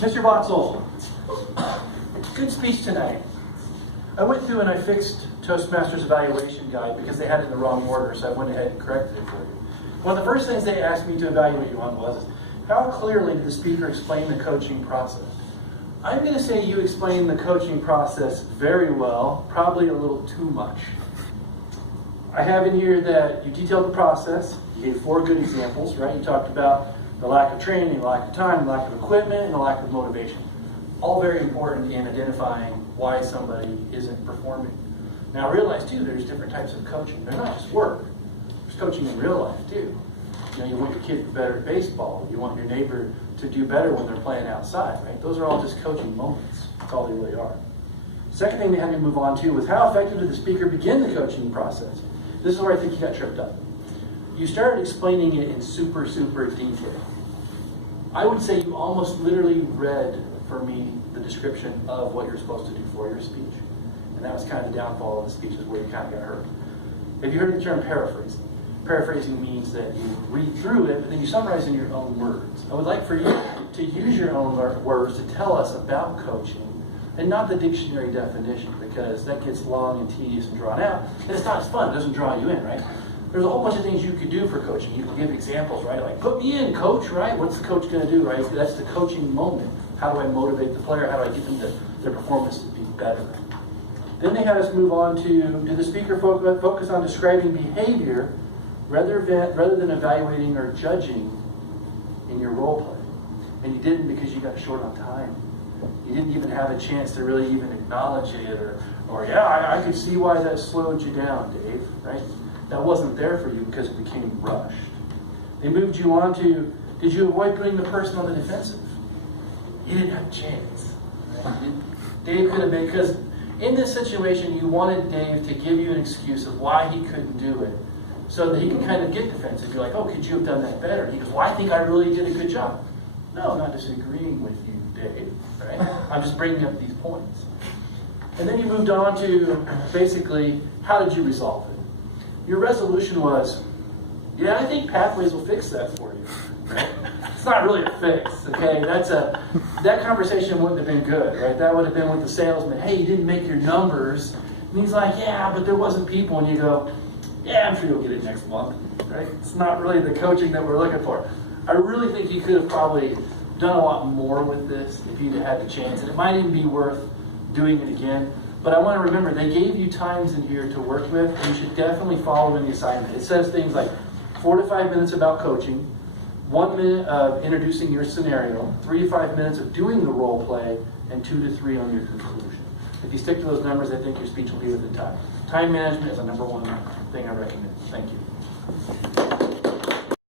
Mr. Vatsal, good speech tonight. I went through and I fixed Toastmasters evaluation guide because they had it in the wrong order, so I went ahead and corrected it for you. One of the first things they asked me to evaluate you on was, how clearly did the speaker explain the coaching process? I'm going to say you explained the coaching process very well, probably a little too much. I have in here that you detailed the process, you gave 4 good examples, right? You talked about the lack of training, the lack of time, the lack of equipment, and the lack of motivation. All very important in identifying why somebody isn't performing. Now realize too, there's different types of coaching. They're not just work. There's coaching in real life too. You know, you want your kid to be better at baseball. You want your neighbor to do better when they're playing outside, right? Those are all just coaching moments. That's all they really are. Second thing they had me move on to was how effective did the speaker begin the coaching process? This is where I think you got tripped up. You started explaining it in super detail. I would say you almost literally read for me the description of what you're supposed to do for your speech. And that was kind of the downfall of the speech, is where you kind of got hurt. Have you heard the term paraphrasing? Paraphrasing means that you read through it, but then you summarize in your own words. I would like for you to use your own words to tell us about coaching, and not the dictionary definition, because that gets long and tedious and drawn out. And it's not as fun, it doesn't draw you in, right? There's a whole bunch of things you could do for coaching. You can give examples, right? Like, put me in, coach, right? What's the coach going to do, right? That's the coaching moment. How do I motivate the player? How do I get them their performance to be better? Then they had us move on to, did the speaker focus on describing behavior rather than evaluating or judging in your role play? And you didn't, because you got short on time. You didn't even have a chance to really even acknowledge it, or yeah, I could see why that slowed you down, Dave, right? That wasn't there for you because it became rushed. They moved you on to, did you avoid putting the person on the defensive? You didn't have a chance. Right? Dave could have made, because in this situation, you wanted Dave to give you an excuse of why he couldn't do it, so that he can kind of get defensive. You're like, oh, could you have done that better? And he goes, well, I think I really did a good job. No, I'm not disagreeing with you, Dave. Right? I'm just bringing up these points. And then you moved on to basically, how did you resolve it? Your resolution was, yeah, I think Pathways will fix that for you. Right? It's not really a fix, okay? That conversation wouldn't have been good, right? That would have been with the salesman. Hey, you didn't make your numbers. And he's like, yeah, but there wasn't people. And you go, yeah, I'm sure you'll get it next month, right? It's not really the coaching that we're looking for. I really think you could have probably done a lot more with this if you'd had the chance. And it might even be worth doing it again. But I want to remember, they gave you times in here to work with, and you should definitely follow in the assignment. It says things like 4 to 5 minutes about coaching, 1 minute of introducing your scenario, 3 to 5 minutes of doing the role play, and 2 to 3 on your conclusion. If you stick to those numbers, I think your speech will be within time. Time management is the #1 thing I recommend. Thank you.